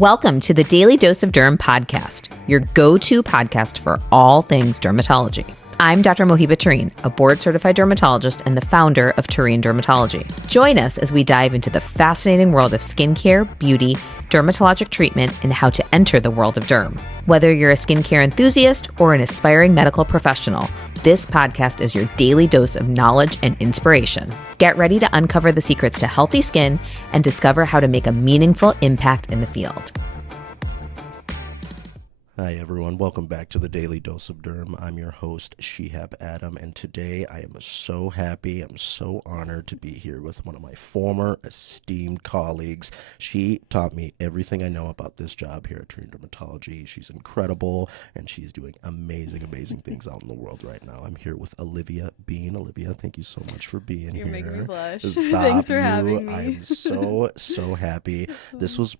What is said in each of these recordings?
Welcome to the Daily Dose of Derm podcast, your go-to podcast for all things dermatology. I'm Dr. Mohiba Tareen, a board-certified dermatologist and the founder of Tareen Dermatology. Join us as we dive into the fascinating world of skincare, beauty, dermatologic treatment, and how to enter the world of derm. Whether you're a skincare enthusiast or an aspiring medical professional, this podcast is your daily dose of knowledge and inspiration. Get ready to uncover the secrets to healthy skin and discover how to make a meaningful impact in the field. Hi everyone, welcome back to the Daily Dose of Derm. I'm your host, Shihab Adam, and today I am so happy, I'm so honored to be here with one of my former esteemed colleagues. She taught me everything I know about this job here at Tareen Dermatology. She's incredible, and she's doing amazing things out in the world right now. I'm here with Olivia Bean. Olivia, thank you so much for being here. You're making me blush. Stop Thanks for you. having me. I'm so happy. This was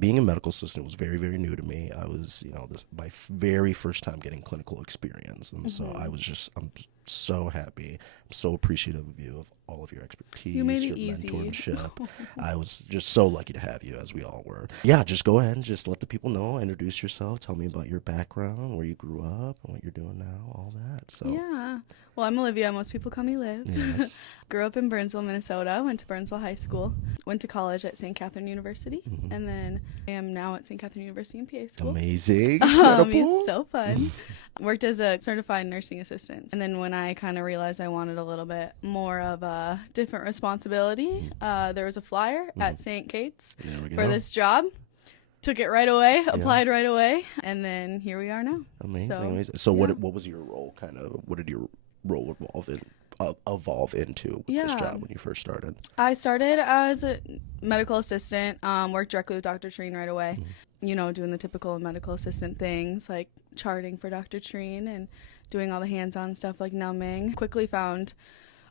being a medical assistant was very new to me. I was, this my very first time getting clinical experience, and so I'm so happy. I'm so appreciative of you, of all of your expertise, you made it your easy. mentorship. I was just so lucky to have you, as we all were. Yeah, just go ahead and just let the people know, introduce yourself, tell me about your background, where you grew up, and what you're doing now, all that. So yeah. Well, I'm Olivia. Most people call me Liv. Yes. Grew up in Burnsville, Minnesota. Went to Burnsville High School. Went to college at St. Catherine University. And then I am now at St. Catherine University in PA school. Amazing. It's so fun. Worked as a certified nursing assistant. And then when I kind of realized I wanted a little bit more of a different responsibility, there was a flyer at St. Kate's for this job. Took it right away, applied right away, and then here we are now. Amazing. So what was your role what did your role evolve into with this job when you first started? I started as a medical assistant, worked directly with Dr. Tareen right away, doing the typical medical assistant things like charting for Dr. Tareen and doing all the hands-on stuff like numbing. Quickly found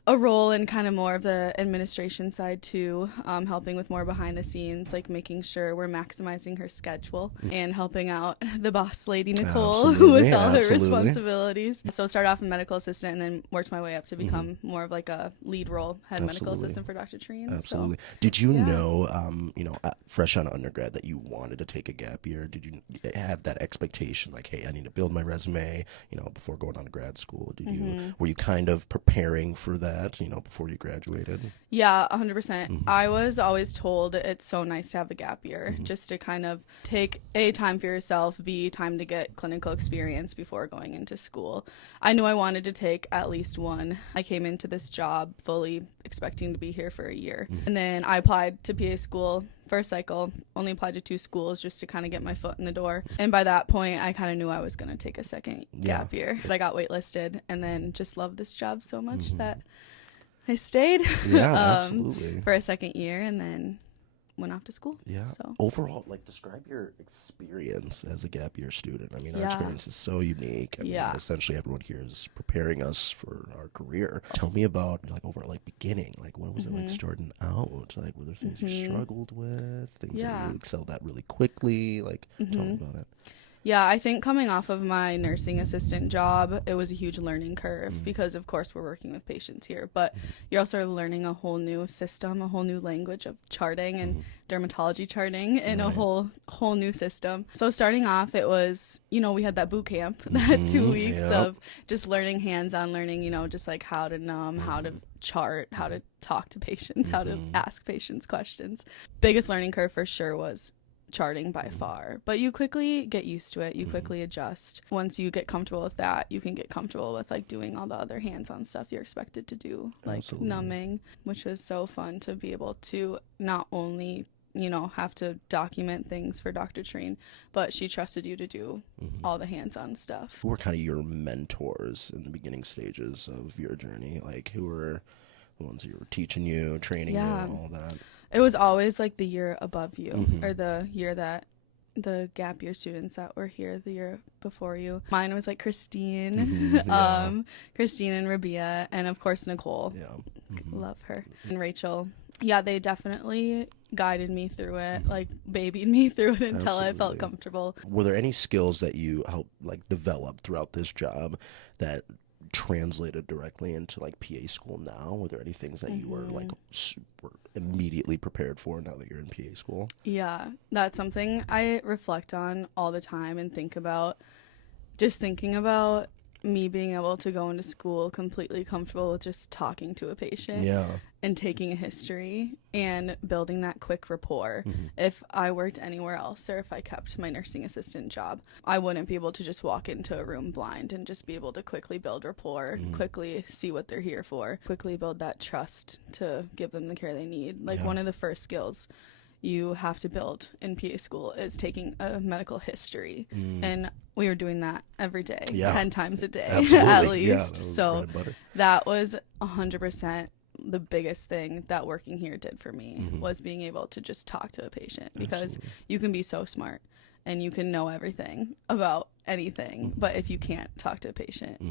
a role in kind of more of the administration side too, helping with more behind the scenes, like making sure we're maximizing her schedule and helping out the boss lady Nicole with all her responsibilities. So started off in medical assistant and then worked my way up to become more of like a lead role head medical assistant for Dr. Tareen. Absolutely. So, did you know, fresh out of undergrad that you wanted to take a gap year? Did you have that expectation like, hey, I need to build my resume, before going on to grad school? Were you kind of preparing for that, before you graduated? Yeah, 100%. I was always told it's so nice to have a gap year, just to kind of take A, time for yourself, B, time to get clinical experience before going into school. I knew I wanted to take at least one. I came into this job fully expecting to be here for a year. And then I applied to PA school. First cycle, only applied to 2 schools just to kind of get my foot in the door. And by that point, I kind of knew I was going to take a second gap year. But I got waitlisted and then just loved this job so much that I stayed for a second year and then went off to school. Yeah. So overall, describe your experience as a gap year student. I mean, our experience is so unique. I mean, essentially everyone here is preparing us for our career. Tell me about over beginning. What was it starting out? Were there things you struggled with? Things that you excelled at really quickly? Tell me about it. Yeah, I think coming off of my nursing assistant job, it was a huge learning curve because, of course, we're working with patients here, but you're also learning a whole new system, a whole new language of charting and dermatology charting and a whole new system. So starting off, it was, we had that boot camp, that 2 weeks of just learning hands-on learning, just how to numb, how to chart, how to talk to patients, how to ask patients questions. Biggest learning curve for sure was charting by far, but you quickly get used to it. You quickly adjust. Once you get comfortable with that, you can get comfortable with doing all the other hands-on stuff you're expected to do, numbing, which was so fun to be able to not only have to document things for Dr. Tareen, but she trusted you to do all the hands-on stuff. Who were kind of your mentors in the beginning stages of your journey? Who were the ones who were teaching you, training you, all that? It was always the year above you, or the year that the gap year students that were here the year before you. Mine was Christine, Christine and Rabia, and of course Nicole. Love her. And Rachel. Yeah, they definitely guided me through it, babied me through it until I felt comfortable. Were there any skills that you helped develop throughout this job that translated directly into like PA school now? Were there any things that you were like were immediately prepared for now that you're in PA school? Yeah, that's something I reflect on all the time and think about. Just thinking about me being able to go into school completely comfortable with just talking to a patient and taking a history and building that quick rapport. If I worked anywhere else or if I kept my nursing assistant job, I wouldn't be able to just walk into a room blind and just be able to quickly build rapport, quickly see what they're here for, quickly build that trust to give them the care they need. Like one of the first skills you have to build in PA school is taking a medical history. And we were doing that every day, 10 times a day at least. So that was 100% the biggest thing that working here did for me was being able to just talk to a patient, because you can be so smart and you can know everything about anything, but if you can't talk to a patient,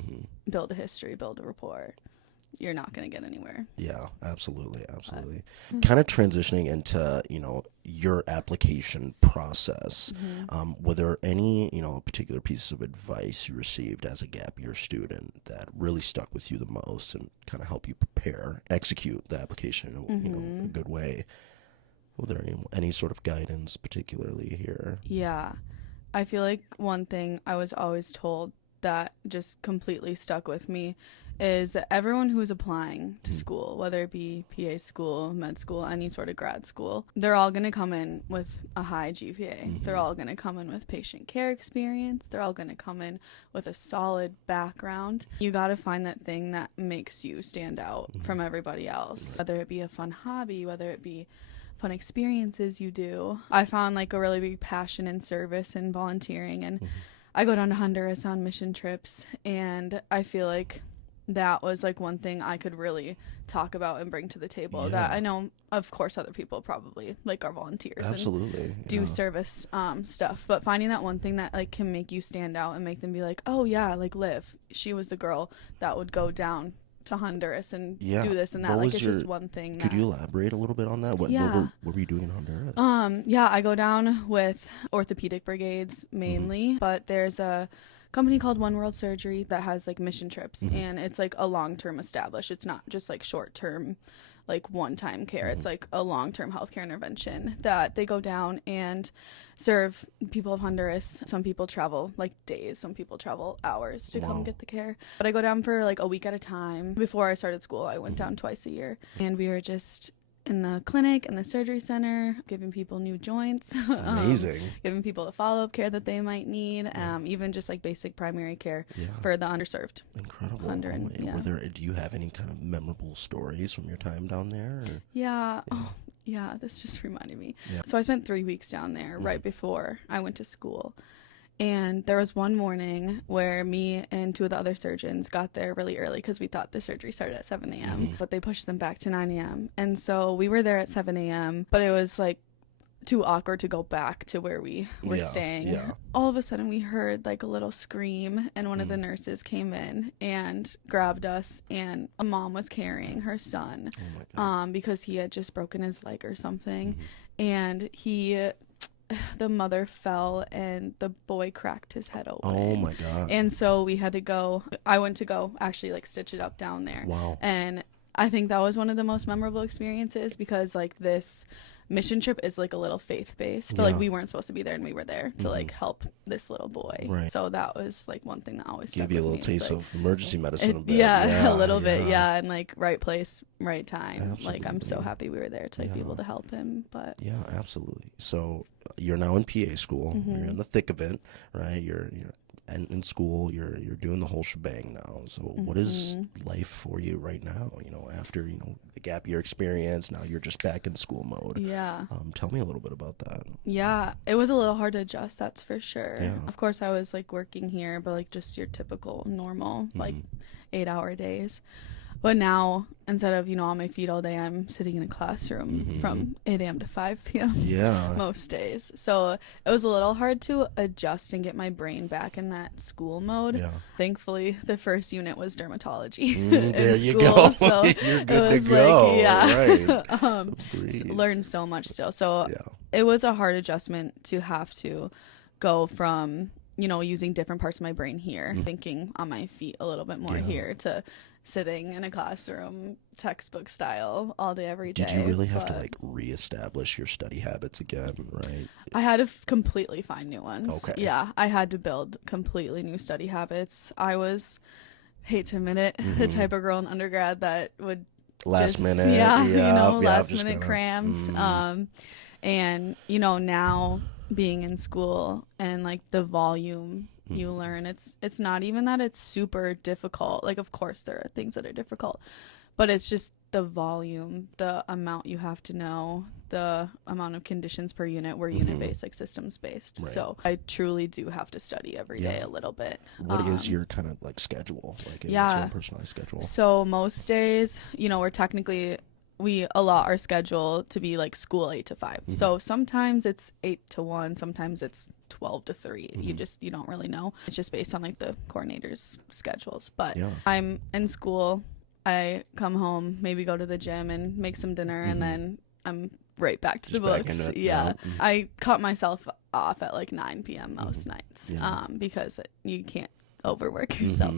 build a history, build a rapport, you're not going to get anywhere. Yeah, absolutely. Kind of transitioning into, your application process. Were there any, particular pieces of advice you received as a gap year student that really stuck with you the most and kind of help you execute the application in a good way? Were there any sort of guidance particularly here? Yeah. I feel like one thing I was always told that just completely stuck with me is everyone who's applying to school, whether it be PA school, med school, any sort of grad school, they're all going to come in with a high GPA. They're all going to come in with patient care experience. They're all going to come in with a solid background. You got to find that thing that makes you stand out from everybody else, whether it be a fun hobby, whether it be fun experiences you do. I found like a really big passion in service and volunteering, and I go down to Honduras on mission trips, and I feel like that was like one thing I could really talk about and bring to the table that I know, of course, other people probably like are volunteers and do service stuff, but finding that one thing that like can make you stand out and make them be like, oh yeah, like Liv, she was the girl that would go down to Honduras and do this and that. Like it's just one thing. Could you elaborate a little bit on that? What were you doing in Honduras? I go down with orthopedic brigades mainly, but there's a company called One World Surgery that has like mission trips, and it's like a long-term established. It's not just like short-term, like one-time care. It's like a long-term healthcare intervention that they go down and serve people of Honduras. Some people travel like days, some people travel hours to come get the care. But I go down for like a week at a time. Before I started school, I went down twice a year, and we were just in the clinic and the surgery center, giving people new joints. Amazing. Giving people the follow-up care that they might need, even just like basic primary care for the underserved. Incredible. Do you have any kind of memorable stories from your time down there? Or? Yeah. Oh, yeah, this just reminded me. So I spent 3 weeks down there right before I went to school. And there was one morning where me and two of the other surgeons got there really early because we thought the surgery started at 7 a.m., but they pushed them back to 9 a.m. And so we were there at 7 a.m., but it was like too awkward to go back to where we were staying. All of a sudden we heard like a little scream, and one of the nurses came in and grabbed us, and a mom was carrying her son because he had just broken his leg or something. And the mother fell and the boy cracked his head open. Oh my God. And so I went to go actually like stitch it up down there. Wow. And I think that was one of the most memorable experiences, because like this mission trip is like a little faith-based, but like we weren't supposed to be there, and we were there to like help this little boy. Right. So that was like one thing that always gave you a little taste of emergency medicine. A little bit. And like right place, right time. Absolutely. Like I'm so happy we were there to like be able to help him. But yeah, absolutely. So you're now in PA school. You're in the thick of it, right? You're in school. You're doing the whole shebang now. So what is life for you right now? After the gap year experience, now you're just back in school mode. Yeah. Tell me a little bit about that. Yeah, it was a little hard to adjust, that's for sure. Yeah. Of course, I was like working here, but like just your typical normal like 8-hour days. But now, instead of, on my feet all day, I'm sitting in a classroom from 8 a.m. to 5 p.m. most days. So it was a little hard to adjust and get my brain back in that school mode. Yeah. Thankfully, the first unit was dermatology there in you school. go. So you're good to go. Right. Learned so much still. So it was a hard adjustment to have to go from using different parts of my brain here, thinking on my feet a little bit more here, to sitting in a classroom textbook style all day every day. Did you really have to like reestablish your study habits again, right? I had to completely find new ones. Okay. Yeah, I had to build completely new study habits. I was, hate to admit it, the type of girl in undergrad that would last minute last minute crams. And now being in school and like the volume you learn, it's not even that it's super difficult. Like, of course there are things that are difficult, but it's just the volume, the amount you have to know, the amount of conditions per unit. We're unit based, like systems based. Right. So I truly do have to study every day a little bit. What is your kind of like schedule? Like, what's your personalized schedule? So most days, we're technically, we allot our schedule to be like school 8 to 5. So sometimes it's 8 to 1, sometimes it's 12 to 3. You don't really know. It's just based on like the coordinator's schedules. But I'm in school, I come home, maybe go to the gym and make some dinner, and then I'm right back to the books. I cut myself off at like 9 p.m. most nights because you can't overwork yourself.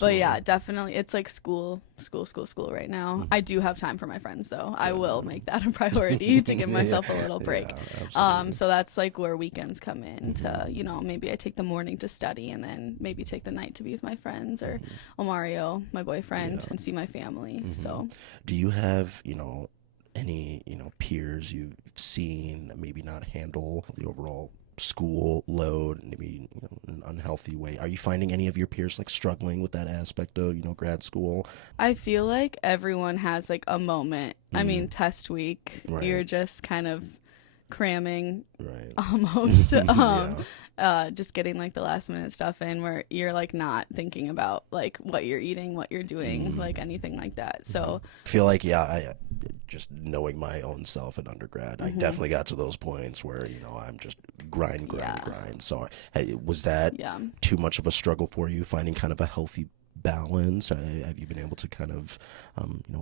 But yeah, definitely it's like school right now. I do have time for my friends though. I will make that a priority to give myself a little break. So that's like where weekends come in to, maybe I take the morning to study and then maybe take the night to be with my friends or Mario, my boyfriend, and see my family. So do you have, any, peers you've seen that maybe not handle the overall school load, maybe in an unhealthy way? Are you finding any of your peers like struggling with that aspect of grad school? I feel like everyone has like a moment. I mean, test week, you're just kind of cramming almost just getting like the last minute stuff in where you're like not thinking about like what you're eating, what you're doing, like anything like that. So I feel like I just knowing my own self in undergrad, I definitely got to those points where I'm just grind. So was that too much of a struggle for you, finding kind of a healthy balance? Have you been able to kind of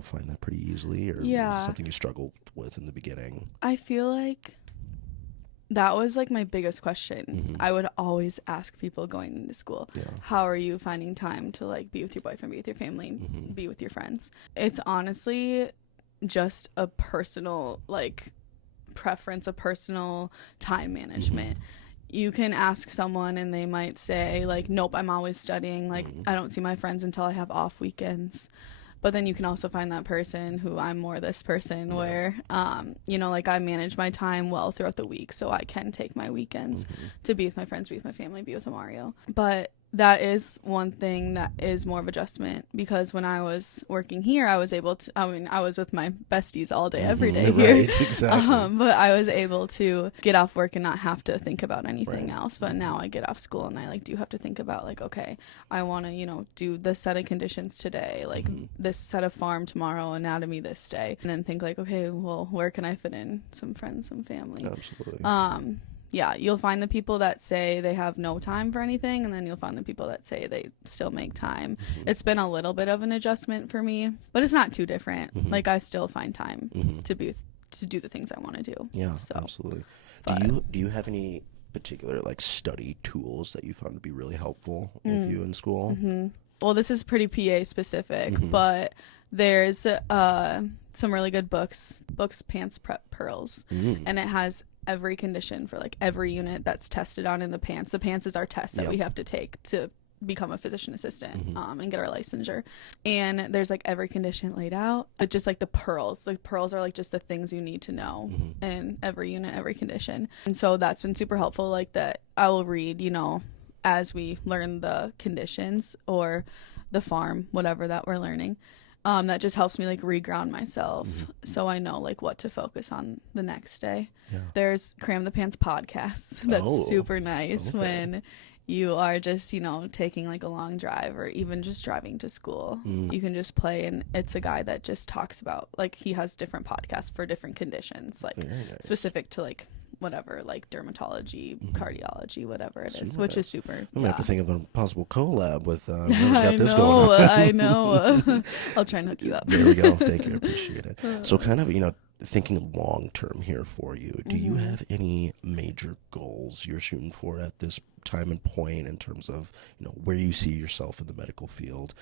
find that pretty easily, or was it something you struggled with in the beginning? I feel like that was like my biggest question. I would always ask people going into school, how are you finding time to like be with your boyfriend, be with your family, be with your friends? It's honestly just a personal like preference, a personal time management. You can ask someone and they might say like, nope, I'm always studying, like I don't see my friends until I have off weekends. But then you can also find that person who I'm more this person where, like I manage my time well throughout the week. So I can take my weekends to be with my friends, be with my family, be with Mario. But that is one thing that is more of adjustment, because when I was working here, I was able to, I was with my besties all day, every day here. Right, exactly. But I was able to get off work and not have to think about anything else. But now I get off school and I like do have to think about like, okay, I want to, do this set of conditions today, like this set of farm tomorrow, anatomy this day. And then think like, okay, well, where can I fit in some friends, some family? Absolutely. Yeah, you'll find the people that say they have no time for anything, and then you'll find the people that say they still make time. It's been a little bit of an adjustment for me, but it's not too different. Like I still find time to do the things I want to do. Yeah, so, absolutely. Do you have any particular like study tools that you found to be really helpful with you in school? Well, this is pretty PA specific, but there's some really good books, Pants Prep Pearls, and it has every condition for like every unit that's tested on in the PANTS. The PANTS is our test that we have to take to become a physician assistant and get our licensure. And there's like every condition laid out. It's just like the pearls. The pearls are like just the things you need to know in every unit, every condition. And so that's been super helpful. Like that I will read, as we learn the conditions or the farm, whatever that we're learning. That just helps me like reground myself so I know like what to focus on the next day. There's Cram the Pants podcasts. That's super nice when you are just, taking like a long drive or even just driving to school. You can just play, and it's a guy that just talks about like he has different podcasts for different conditions, like specific to like whatever, like dermatology, cardiology, whatever it is, which is super. I'm gonna have to think of a possible collab with who's got this going on. I know. I'll try and hook you up. There we go. Thank you. I appreciate it. So kind of, thinking long term here for you, do you have any major goals you're shooting for at this time and point in terms of, where you see yourself in the medical field?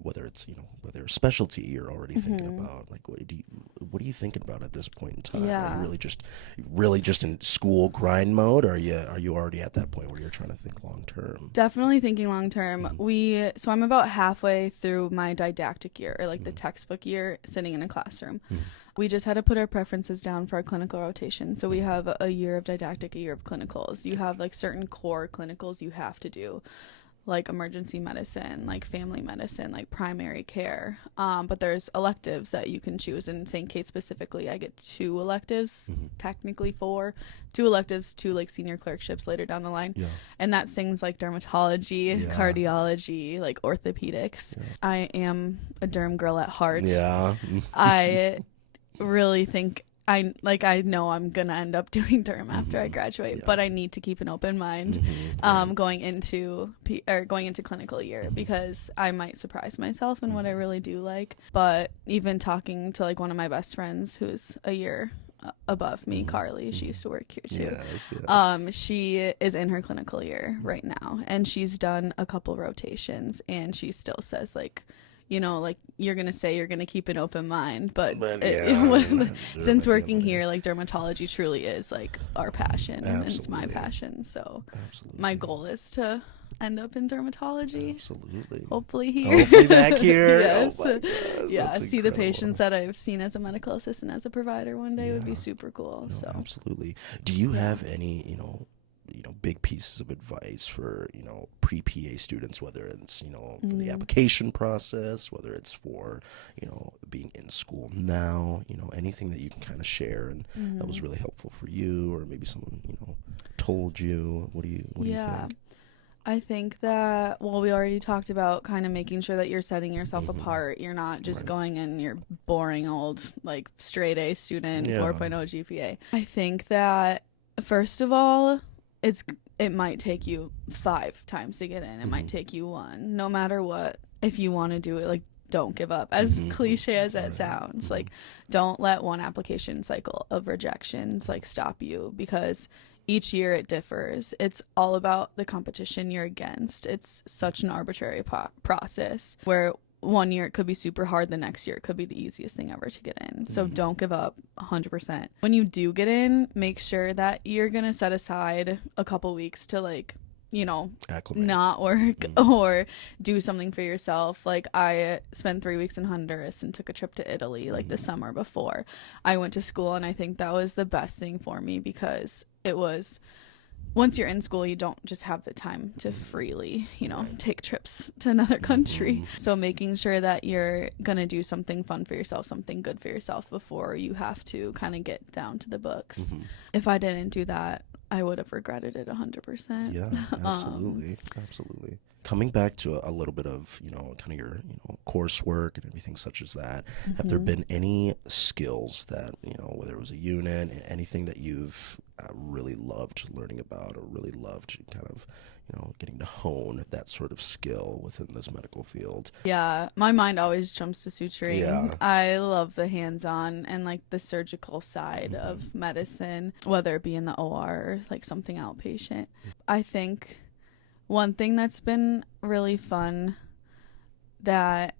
Whether it's, whether a specialty you're already thinking about, like, what are you thinking about at this point in time? Yeah. Are you really just in school grind mode, or are you already at that point where you're trying to think long term? Definitely thinking long term. So I'm about halfway through my didactic year, or like the textbook year, sitting in a classroom. We just had to put our preferences down for our clinical rotation. So we have a year of didactic, a year of clinicals. You have like certain core clinicals you have to do, like emergency medicine, like family medicine, like primary care. But there's electives that you can choose. In St. Kate specifically, I get 2 electives, technically 4, 2 electives, 2 like senior clerkships later down the line. Yeah. And that's things like dermatology, cardiology, like orthopedics. Yeah. I am a derm girl at heart. Yeah. I really think I know I'm gonna end up doing derm after I graduate, but I need to keep an open mind going into clinical year, because I might surprise myself in what I really do like. But even talking to like one of my best friends who's a year above me, Carly, she used to work here too. Yes. She is in her clinical year right now, and she's done a couple rotations, and she still says like, like you're going to say you're going to keep an open mind, but since working here, like dermatology truly is like our passion. Absolutely. And it's my passion. So my goal is to end up in dermatology. Absolutely. Hopefully here. Hopefully back here. Yes. Oh my gosh, yeah. See the patients that I've seen as a medical assistant, as a provider one day would be super cool. No, so absolutely. Do you have any, big pieces of advice for, pre-PA students, whether it's, for the application process, whether it's for, being in school now, anything that you can kind of share and that was really helpful for you, or maybe someone, told you? What do you think? I think that, we already talked about kind of making sure that you're setting yourself apart. You're not just going in, you're boring old, like, straight A student, 4.0 GPA. I think that, first of all, it might take you 5 times to get in. It might take you 1. No matter what, if you want to do it, like, don't give up. As cliche as that sounds, like, don't let one application cycle of rejections, like, stop you, because each year it differs. It's all about the competition you're against. It's such an arbitrary process where one year it could be super hard, the next year it could be the easiest thing ever to get in. So don't give up 100%. When you do get in, make sure that you're gonna set aside a couple weeks to, like, acclimate, not work or do something for yourself. Like, I spent 3 weeks in Honduras and took a trip to Italy like the summer before I went to school, and I think that was the best thing for me, because it was, once you're in school, you don't just have the time to freely, take trips to another country. So making sure that you're going to do something fun for yourself, something good for yourself before you have to kind of get down to the books. If I didn't do that, I would have regretted it 100%. Yeah, absolutely. Absolutely. Coming back to a little bit of, kind of your, coursework and everything such as that, have there been any skills that, whether it was a unit, anything that you've really loved learning about, or really loved kind of, getting to hone that sort of skill within this medical field? Yeah, my mind always jumps to suturing. Yeah. I love the hands-on and like the surgical side of medicine, whether it be in the OR or like something outpatient. I think one thing that's been really fun that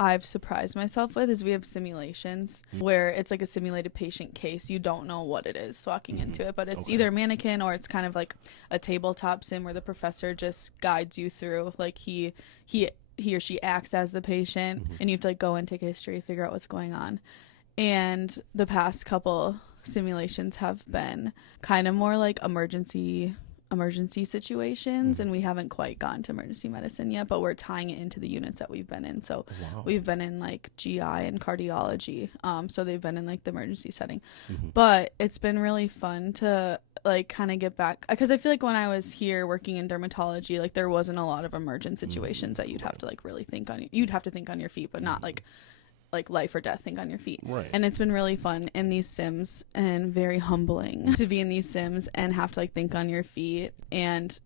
I've surprised myself with is we have simulations where it's like a simulated patient case. You don't know what it is walking into it, but it's either a mannequin or it's kind of like a tabletop sim where the professor just guides you through. Like he or she acts as the patient, and you have to like go and take a history, figure out what's going on. And the past couple simulations have been kind of more like emergency situations, and we haven't quite gotten to emergency medicine yet, but we're tying it into the units that we've been in. So we've been in like GI and cardiology, so they've been in like the emergency setting. But it's been really fun to like kind of get back, because I feel like when I was here working in dermatology, like there wasn't a lot of emergent situations that you'd have to like really think on your feet, but not like life or death, think on your feet. Right. And it's been really fun in these sims, and very humbling to be in these sims and have to like think on your feet. And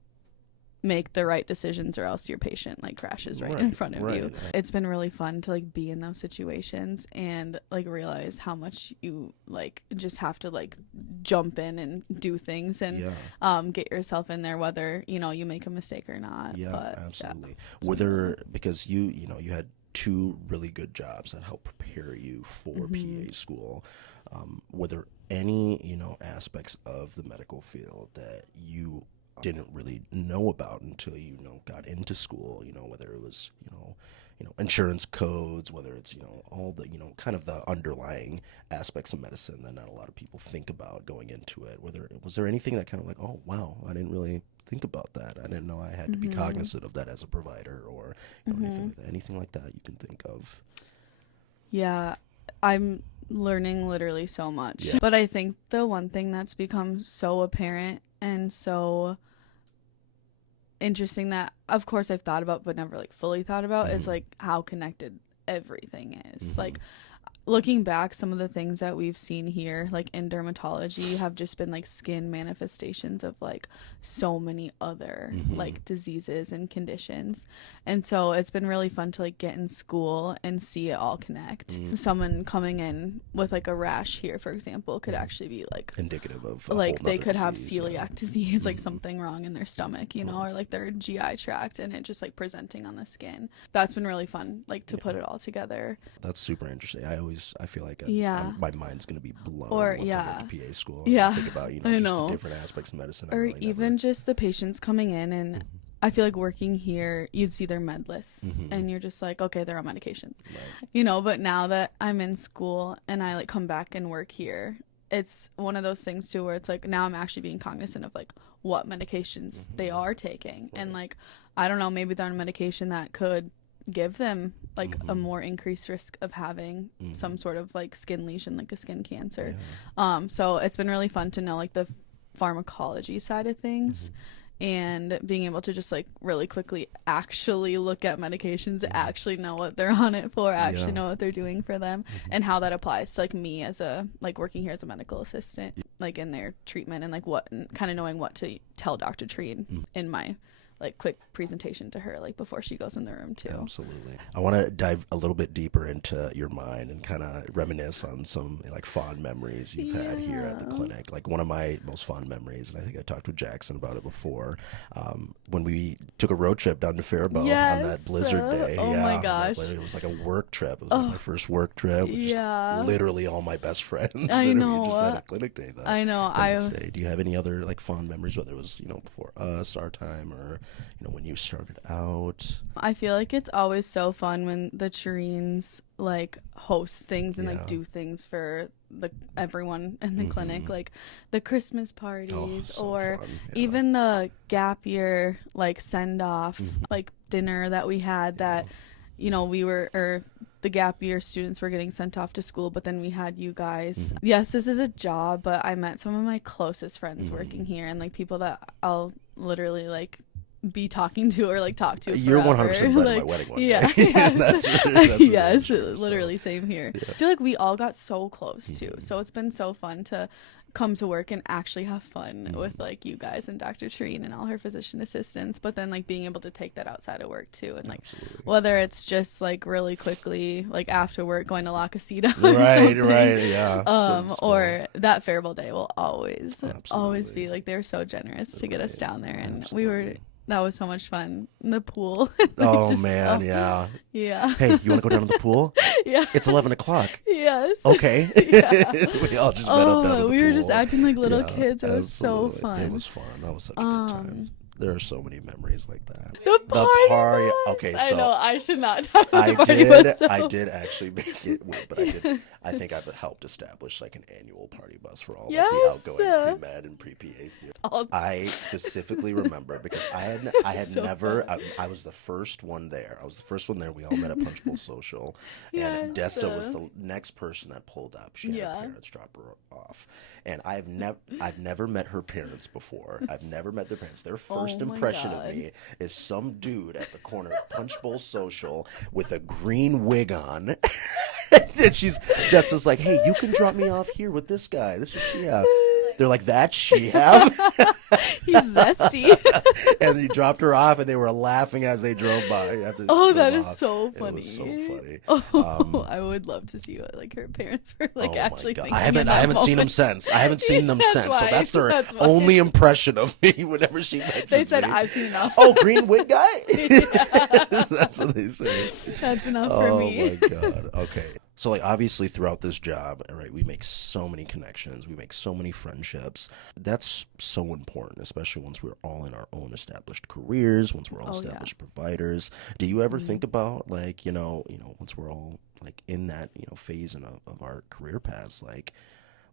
make the right decisions, or else your patient like crashes right in front of you. It's been really fun to like be in those situations and like realize how much you like just have to like jump in and do things and get yourself in there, whether you know you make a mistake or not. Absolutely. Whether because you had 2 really good jobs that help prepare you for PA school, were there any aspects of the medical field that you didn't really know about until you got into school, whether it was insurance codes, whether it's all the kind of the underlying aspects of medicine that not a lot of people think about going into it? Was there anything that kind of like, oh wow, I didn't really think about that, I didn't know I had to be cognizant of that as a provider, or anything like that you can think of? Yeah, I'm learning literally so much, but I think the one thing that's become so apparent and so interesting that of course I've thought about but never like fully thought about is like how connected everything is. Like looking back, some of the things that we've seen here like in dermatology have just been like skin manifestations of like so many other like diseases and conditions, and so it's been really fun to like get in school and see it all connect. Someone coming in with like a rash here, for example, could actually be like indicative of like they could have celiac disease, like something wrong in their stomach, or like their GI tract, and it just like presenting on the skin. That's been really fun, like to put it all together. That's super interesting. I feel like my mind's gonna be blown once I get to PA school. And think about just the different aspects of medicine. Or really even just the patients coming in, and I feel like working here, you'd see their med lists, and you're just like, okay, they're on medications, But now that I'm in school and I like come back and work here, it's one of those things too where it's like now I'm actually being cognizant of like what medications they are taking, and like I don't know, maybe they're on a medication that could give them like a more increased risk of having some sort of like skin lesion, like a skin cancer. So it's been really fun to know like the pharmacology side of things, and being able to just like really quickly actually look at medications, actually know what they're on it for, actually know what they're doing for them, and how that applies to like me as a like working here as a medical assistant, like in their treatment, and like what kind of knowing what to tell Dr. Tareen in my like quick presentation to her like before she goes in the room too. Absolutely. I want to dive a little bit deeper into your mind and kind of reminisce on some like fond memories you've had here at the clinic. Like one of my most fond memories, and I think I talked with Jackson about it before, when we took a road trip down to Faribault on that blizzard day. Oh my gosh. It was like a work trip. It was like my first work trip. Just literally all my best friends. I know. We just had a clinic day that. I know. Do you have any other like fond memories, whether it was before us, our time, or when you started out? I feel like it's always so fun when the Tareens like host things and like do things for everyone in the clinic, like the Christmas parties, or even the gap year like send off like dinner that we had that the gap year students were getting sent off to school, but then we had you guys. Yes, this is a job, but I met some of my closest friends working here, and like people that I'll literally like be talking to or like talk to forever. You're 100% invited to my wedding one day. That's yes, literally same here. I feel like we all got so close too, so it's been so fun to come to work and actually have fun with like you guys and Dr. Tareen and all her physician assistants, but then like being able to take that outside of work too, and like whether it's just like really quickly like after work going to La Casita or that Faribault day will always be like they're so generous to get us down there, and that was so much fun. The pool. Oh man, yeah. Hey, you want to go down to the pool? Yeah. It's 11 o'clock. Yes. Okay. We all just met up down at the we pool. were just acting like little kids. It was so fun. It was fun. That was such a good time. There are so many memories like that. The party. Okay, so I know I should not talk about the party. I did actually make it weird, but I think I've helped establish like an annual party bus for all of the outgoing pre-med and pre-PA students. I specifically remember because I had so never. I was the first one there. We all met at Punch Bowl Social, and Dessa was the next person that pulled up. She had her parents drop her off, and I've never met her parents before. I've never met their parents. Their first impression of me is some dude at the corner of Punch Bowl Social with a green wig on. And Dessa's like, hey, you can drop me off here with this guy. This is They're like, that's Shihab? He's zesty. And he dropped her off, and they were laughing as they drove by. Oh, that is so funny. It was so funny. Oh, I would love to see what like her parents were like actually thinking. I haven't seen them since. I haven't seen them since. Why. So that's their That's only impression of me whenever she mentions They said, me. I've seen enough. Oh, green wig guy? That's what they say. That's enough for me. Oh my God. Okay. So like obviously throughout this job, right, we make so many connections, we make so many friendships. That's so important, especially once we're all in our own established careers, once we're all established providers. Do you ever think about like, once we're all like in that, phase of our career paths, like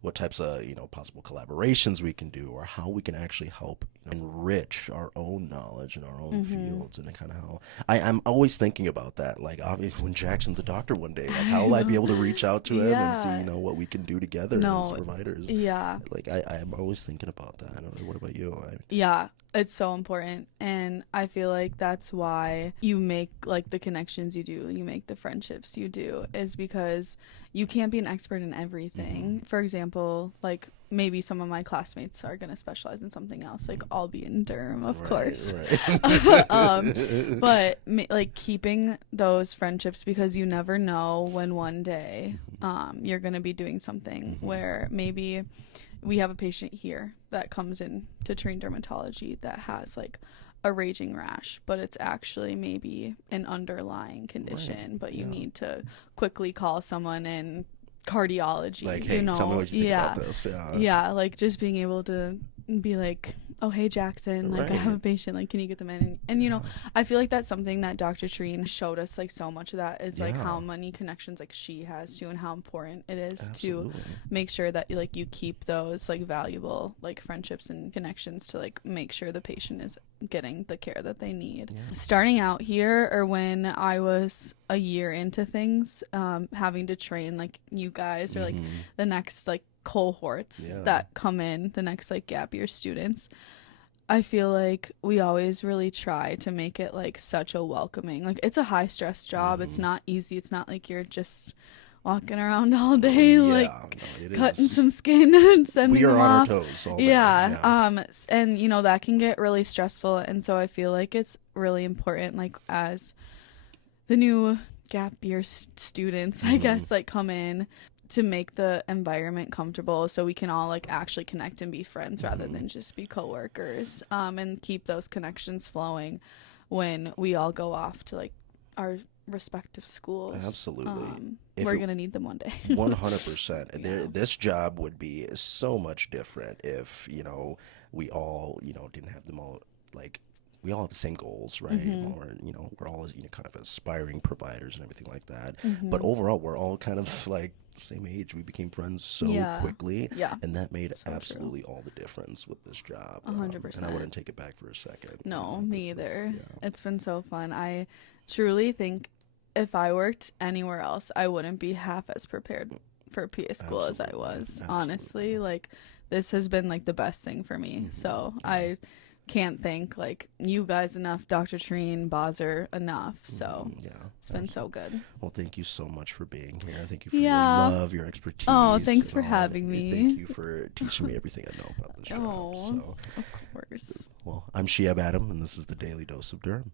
what types of, possible collaborations we can do, or how we can actually help enrich our own knowledge in our own fields, and kind of how I'm always thinking about that. Like, obviously, when Jackson's a doctor one day, like, how will I be able to reach out to him and see, what we can do together as providers? Yeah. Like, I'm always thinking about that. I don't know. What about you? Yeah, it's so important. And I feel like that's why you make like the connections you do, you make the friendships you do, is because you can't be an expert in everything. For example, like maybe some of my classmates are going to specialize in something else. Like I'll be in derm, of course. Right. But like keeping those friendships, because you never know when one day you're going to be doing something where maybe we have a patient here that comes in to Tareen Dermatology that has like a raging rash, but it's actually maybe an underlying condition, but you need to quickly call someone in cardiology. Like, hey, tell me what you think about this. Yeah, like just being able to be like, oh, hey, Jackson, like I have a patient, like, can you get them in? And I feel like that's something that Dr. Tareen showed us, like so much of that is like how many connections like she has to, and how important it is to make sure that like you keep those like valuable like friendships and connections to like make sure the patient is getting the care that they need. Starting out here, or when I was a year into things, having to train like you guys, or like the next like cohorts that come in, the next like gap year students, I feel like we always really try to make it like such a welcoming, like it's a high stress job. It's not easy. It's not like you're just walking around all day cutting some skin and sending them off. We are on our toes all day. And that can get really stressful, and so I feel like it's really important, like as the new gap year students, I guess, like come in, to make the environment comfortable so we can all like actually connect and be friends rather than just be coworkers, and keep those connections flowing when we all go off to like our respective schools. Absolutely. We're gonna need them one day. 100%. This job would be so much different if we all didn't have them all, like we all have the same goals, right? Or we're all kind of aspiring providers and everything like that. But overall, we're all kind of like same age. We became friends so quickly, and that made absolutely all the difference with this job. 100%. And I wouldn't take it back for a second. No, me either. It's been so fun. I truly think if I worked anywhere else, I wouldn't be half as prepared for PA school as I was. Honestly, like this has been like the best thing for me. So I can't thank like you guys enough, Dr. Tareen, Bozzer enough. So it's been so good. Well, thank you so much for being here. Thank you for your love, your expertise. Oh, thanks for having me. Thank you for teaching me everything I know about this job. Oh, of course. Well, I'm Shihab Adam, and this is the Daily Dose of Derm.